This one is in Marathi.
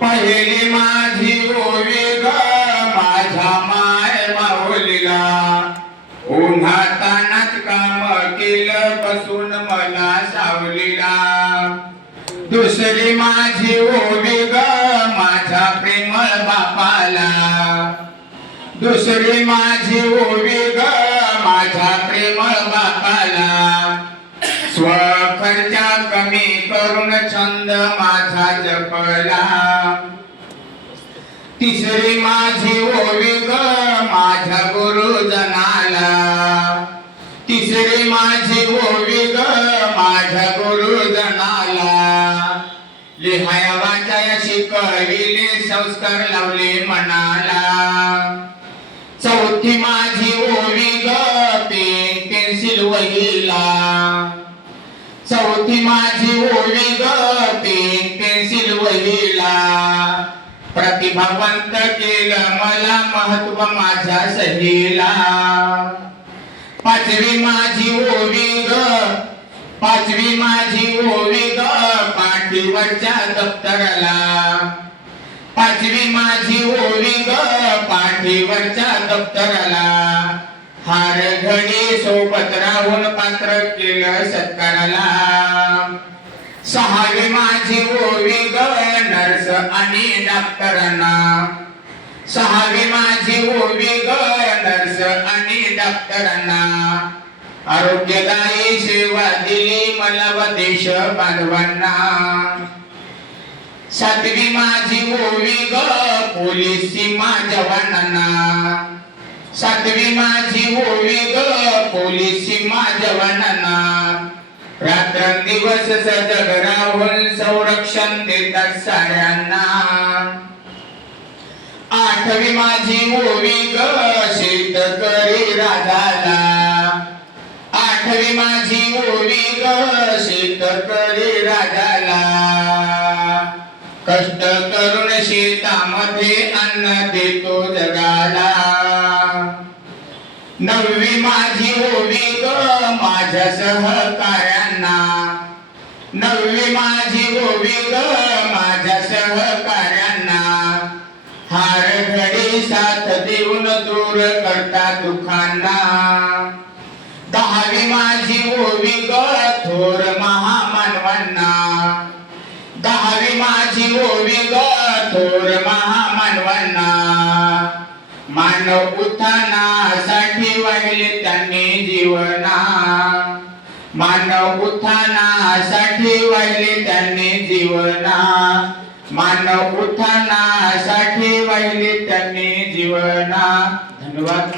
पहिली माझी ओवी ग माझ्या माय माऊलीला, उन्हातानात काम केलं बसून मला सावलीला. दुसरी माझी ओवी ग माझ्या प्रेमळ बापाला, दुसरी माझी ओवी ग माझ्या प्रेमळ बापाला. स्वखर्चा कमी करून छंद माझा जपला. तिसरी माझी ओवी ग माझ्या गुरुजनाला, तिसरी माझी ओवी ग माझ्या गुरुजनाला. लिहाया वाचाया शिकविले संस्कार लावले मनाला. चौथी माझी ओवी ग पेन पेन्सिल वहीला, चौथी माझी ओवी ग पेन पेन्सिल वहीला. प्रतिभावंत केलं मला महत्व माझ्या सहीला. पाचवी माझी ओवी ग, पाचवी माझी ओवी ग पाठीवरच्या दप्तराला, पाचवी माझी ओवी ग पाठीवरच्या दप्तराला. हार घडी सोबत राहून पात्र केलं सत्काराला. सहावी माझी ओवी ग नर्स आणि डॉक्टरांना, सहावी माझी ओवी ग नर्स आणि डॉक्टरांना. आरोग्यदायी सेवा दिली मला व देश बांधवांना. सातवी माझी ओवी ग पोलीस सीमा जवानांना, सातवी माझी ओवी ग पोलीस सीमा जवानांना. रात्रंदिवस सजग राहून संरक्षण देतात साऱ्यांना. आठवी माझी ओवी ग शेतकरी राजाला, आठवी माझी ओवी ग शेतकरी राजाला. कष्ट करून शेतामध्ये अन्न देतो जगाला. नववी माझी ओवी ग माझ्या सहकाऱ्यांना, नववी माझी ओवी ग माझ्या सहकाऱ्यांना. हार घडी साथ देऊन दूर करता दुःखांना. दहावी माझी ओवी ग थोर महामानवांना, दहावी माझी ओवी ग थोर महामानवांना. मानव उत्थानासाठी वाहिले त्यांनी जीवना, मानव उत्थानासाठी वाहिले त्यांनी जीवना. मानव उत्थानासाठी वाहिले त्यांनी जीवना. धन्यवाद.